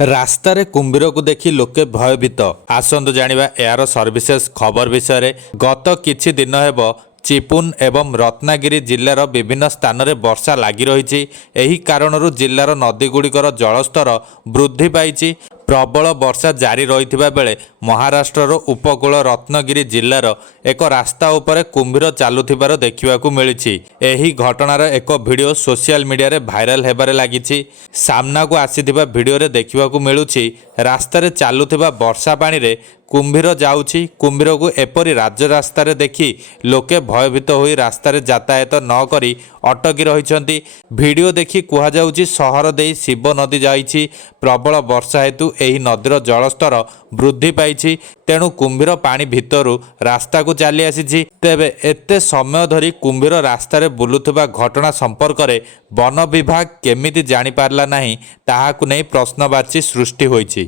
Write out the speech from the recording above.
ରାସ୍ତାରେ କୁମ୍ଭୀରକୁ ଦେଖି ଲୋକେ ଭୟଭୀତ। ଆସନ୍ତୁ ଜାଣିବା ଏହାର ସର୍ଭିସେସ୍ ଖବର ବିଷୟରେ। ଗତ କିଛି ଦିନ ହେବ ଚିପୁନ ଏବଂ ରତ୍ନାଗିରି ଜିଲ୍ଲାର ବିଭିନ୍ନ ସ୍ଥାନରେ ବର୍ଷା ଲାଗି ରହିଛି। ଏହି କାରଣରୁ ଜିଲ୍ଲାର ନଦୀଗୁଡ଼ିକର ଜଳସ୍ତର ବୃଦ୍ଧି ପାଇଛି। ପ୍ରବଳ ବର୍ଷା ଜାରି ରହିଥିବା ବେଳେ ମହାରାଷ୍ଟ୍ରର ଉପକୂଳ ରତ୍ନଗିରି ଜିଲ୍ଲାର ଏକ ରାସ୍ତା ଉପରେ କୁମ୍ଭୀର ଚାଲୁଥିବାର ଦେଖିବାକୁ ମିଳିଛି। ଏହି ଘଟଣାର ଏକ ଭିଡ଼ିଓ ସୋସିଆଲ ମିଡ଼ିଆରେ ଭାଇରାଲ ହେବାରେ ଲାଗିଛି। ସାମ୍ନାକୁ ଆସିଥିବା ଭିଡ଼ିଓରେ ଦେଖିବାକୁ ମିଳୁଛି ରାସ୍ତାରେ ଚାଲୁଥିବା ବର୍ଷା ପାଣିରେ କୁମ୍ଭୀର ଯାଉଛି। କୁମ୍ଭୀରକୁ ଏପରି ରାଜରାସ୍ତାରେ ଦେଖି ଲୋକେ ଭୟଭୀତ ହୋଇ ରାସ୍ତାରେ ଯାତାୟାତ ନ କରି ଅଟକି ରହିଛନ୍ତି। ଭିଡ଼ିଓ ଦେଖି କୁହାଯାଉଛି ସହର ଦେଇ ଶିବ ନଦୀ ଯାଇଛି। ପ୍ରବଳ ବର୍ଷା ହେତୁ ଏହି ନଦୀର ଜଳସ୍ତର ବୃଦ୍ଧି ପାଇଛି। ତେଣୁ କୁମ୍ଭୀର ପାଣି ଭିତରୁ ରାସ୍ତାକୁ ଚାଲି ଆସିଛି। ତେବେ ଏତେ ସମୟ ଧରି କୁମ୍ଭୀର ରାସ୍ତାରେ ବୁଲୁଥିବା ଘଟଣା ସମ୍ପର୍କରେ ବନ ବିଭାଗ କେମିତି ଜାଣିପାରିଲା ନାହିଁ ତାହାକୁ ନେଇ ପ୍ରଶ୍ନବାଚୀ ସୃଷ୍ଟି ହୋଇଛି।